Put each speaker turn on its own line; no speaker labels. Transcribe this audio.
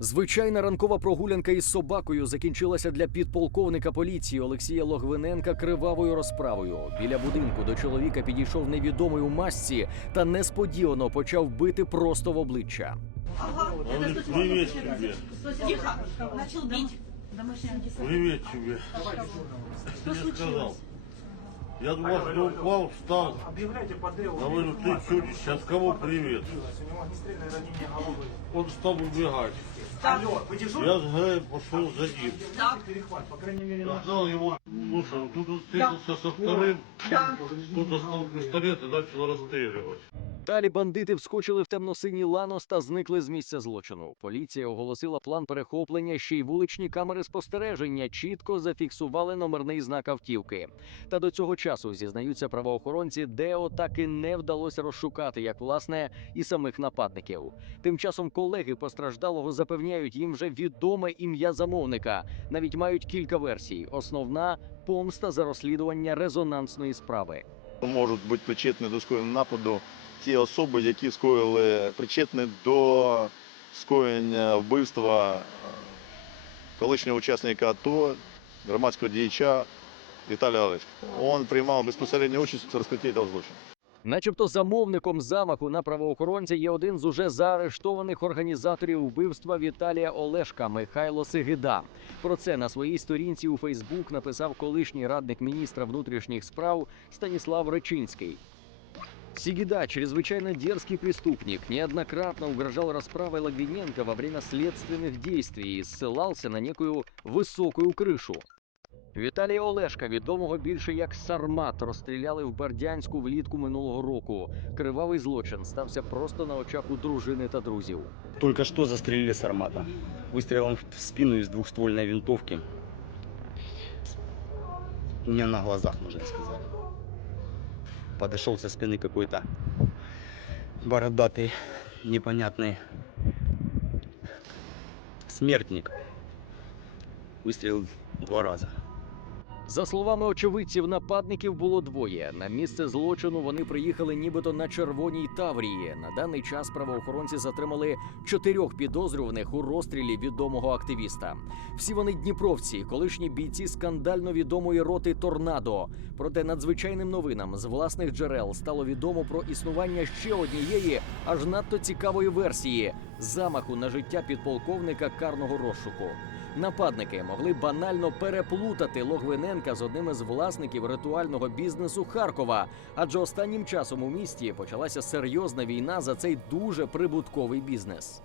Звичайна ранкова прогулянка із собакою закінчилася для підполковника поліції Олексія Логвиненка кривавою розправою. Біля будинку до чоловіка підійшов невідомий у масці та несподівано почав бити просто в обличчя.
Он говорит, привет тебе,
Тихо! Начал бить.
привет тебе. Я тебе сказал. Я думал, что упал, встал.
Объявляйте по делу.
Говорю, ты чудище, от кого привет?
У него огнестрельное ранение головы.
Он стал убегать.
Алло, вы дежурный?
Я с Гаем пошел за ним.
Перехват, по крайней мере,
Я
наш.
знал его, слушай, тут он встретился со вторым, тут достал пистолет и начал расстреливать.
Далі бандити вскочили в темно-синій ланос та зникли з місця злочину. Поліція оголосила план перехоплення, ще й вуличні камери спостереження чітко зафіксували номерний знак автівки. Та до цього часу зізнаються правоохоронці, Део так і не вдалося розшукати, як власне і самих нападників. Тим часом колеги постраждалого запевняють, їм вже відоме ім'я замовника. Навіть мають кілька версій. Основна помста за розслідування резонансної справи.
Можуть бути причетні до скоєння нападу ті особи, які скоїли причетні до скоєння вбивства е, колишнього учасника АТО, громадського діяча Віталія Олешка. Він приймав безпосередню участь у розкритті цього злочину.
Начебто замовником замаху на правоохоронця є один з уже заарештованих організаторів вбивства Віталія Олешка Михайло Сигида. Про це на своїй сторінці у Фейсбук написав колишній радник міністра внутрішніх справ Станіслав Речинський. Сигида, чрезвычайно дерзкий преступник, неоднократно угрожал расправой Логвиненко во время следственных действий и ссылался на некую високую кришу. Віталія Олешка, відомого більше як Сармат, розстріляли в Бердянську влітку минулого року. Кривавий злочин стався просто на очах у дружини та друзів.
Только что застрелили Сармата. Выстрелом в спину из двухствольной винтовки. У меня на глазах, можно сказать. Подошел со спины какой-то бородатый, непонятный смертник. Выстрелил два раза.
За словами очевидців, нападників було двоє. На місце злочину вони приїхали нібито на червоній таврії. На даний час правоохоронці затримали чотирьох підозрюваних у розстрілі відомого активіста. Всі вони дніпровці, колишні бійці скандально відомої роти Торнадо. Проте надзвичайним новинам з власних джерел стало відомо про існування ще однієї, аж надто цікавої версії замаху на життя підполковника карного розшуку. Нападники могли банально переплутати Логвиненка з одним із власників ритуального бізнесу Харкова, адже останнім часом у місті почалася серйозна війна за цей дуже прибутковий бізнес.